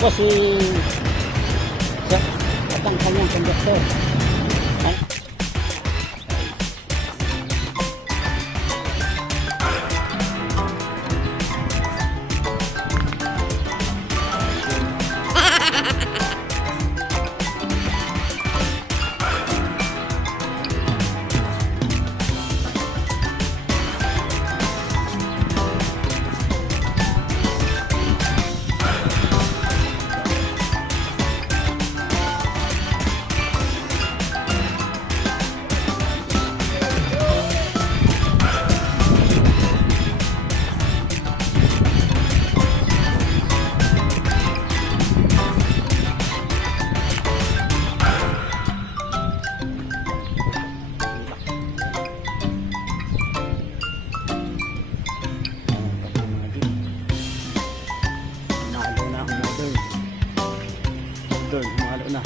Ako si at ang kanyang konduktor. Humalo na.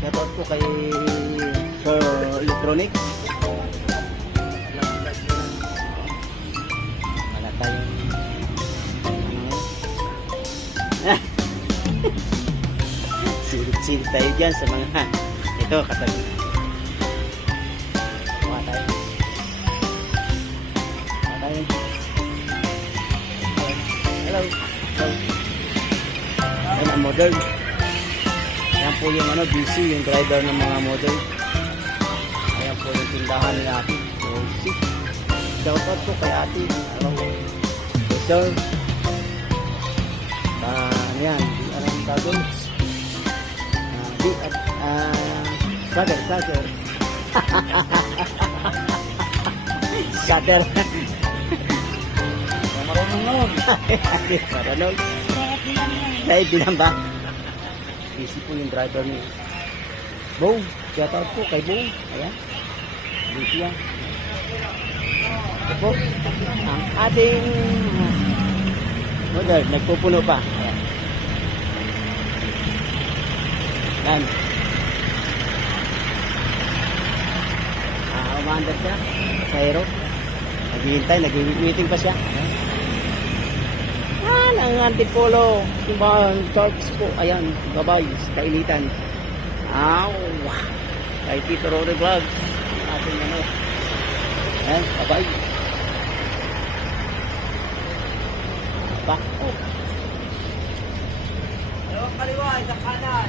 Shoutout po kay Sir Electronics. Wala tayong silip-silip tayo dyan sa mga ito katabi. Hello. Ayan ang model. Ayan po yung busy yung driver ng mga model. Ayan po yung tindahan ni ate. Shoutout po kay ate. Hello. Sir. Ayan. Alam tagon. Scatter. Scatter. Marunong nun. Marunong. Dahil bilang ba? Busy po yung driver niya. Bo, shoutout po kay Bo. Ayan. Busy yan. Ito po. Ang ating model. Nagpupuno pa. Ayan. Ayan. Umaandar siya. Sa aero. Naghihintay. Nag-meeting pa siya. Ayan. Ang antipolo timbang sharks po, ayan, babay kainitan. Kay Tito Rory Vlogs ating ayan, babay dalawang kaliwa, isang kanan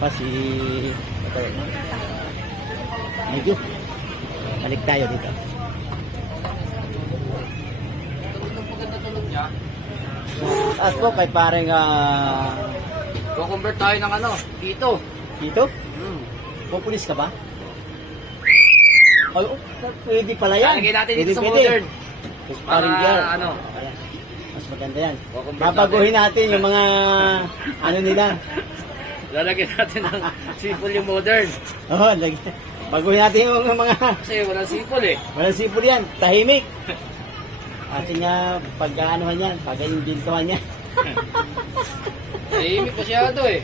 pa si medyo balik tayo dito. At po kay pareng convert tayo ng dito. Dito? Pupulis ka ba? Ay, pwede pala yan. Lalagay natin dito sa modern. Parang gear. Mas maganda yan. Babaguhin natin yung mga nila. Lalagyan natin ng sipol yung modern. Oo, baguhin natin yung mga kasi walang sipol eh. Walang sipol yan. Tahimik. Ating pag-aanuhan yan, pag-injintuhan yan. Tahimik masyado eh.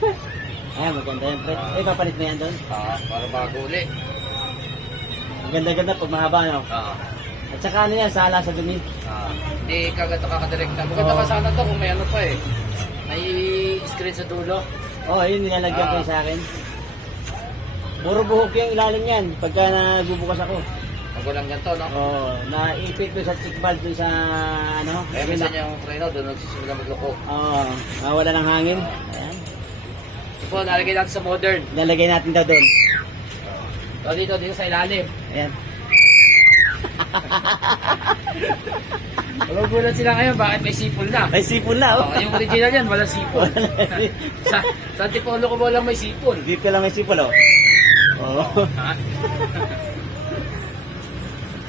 Ay, maganda yan, pre. Papalit mo yan doon? Para bago uli. Ang ganda-ganda pag mahaba, no? At saka yan, sala sa dumi. Hindi kagad nakakadirekta. Maganda ka sana to kung may pa eh. May screen sa dulo. Yun nilalagyan ko sa akin. Puro buhok yung ilalim yan, pagka nagbubukas ako. Magulang ganito, no? Naipit ko sa chick valve dun sa Kaya minsan yung preno, doon nagsisimula magloko. Nawala ng hangin. Ayan. Ito, nalagay natin sa modern. Nalagay natin daw doon. Dito sa ilalim. Ayan. Magugulat sila ngayon, bakit may sipol na? May sipol na, yung original yan, walang sipol. sa Antipolo ko mo lang may sipol. Dito lang may sipol,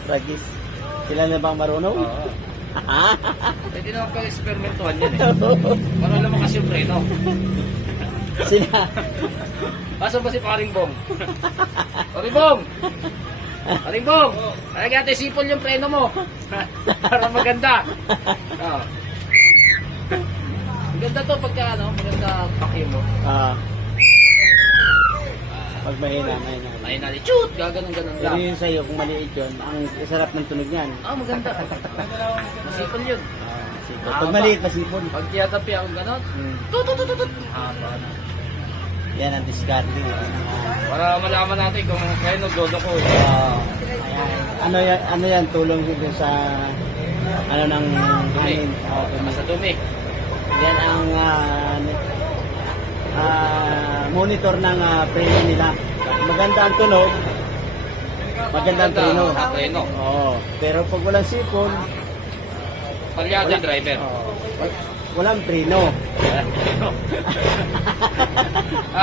Ragis. Sila na bang marunong? Pwede naman pang eksperimentuhan yan eh. Marunong naman kasi yung preno. Sila. Asan ba si Paring Bong? Paring Bong! Paring Bong! Alagyan natin sipol yung preno mo. Para maganda. Maganda to pagka maganda package mo. Pag mahina, mahina. Ay na, shoot! Gaganon-ganon Pero lang. yun sa'yo, kung maliit yun, ang sarap ng tunog niyan. Ah, maganda. Masipol yun. Sipon. Pag maliit, masipon. Pag tiyatapi ako ganon, tut. Haba na. Yan ang diskarte. Para malaman natin kung kayo naglodo ko. Ayan. Ano yan, tulong dito sa ano ng hangin. Sa dumi. Yan ang monitor ng preno nila. Maganda ang tunog. Maganda ang preno. Preno. Oo. Pero pag walang sipon, Palyado yung driver. walang preno.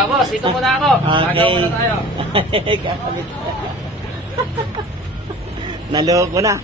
Boss, ito muna ako. Gagawa muna tayo. Kakalit. Naloko na.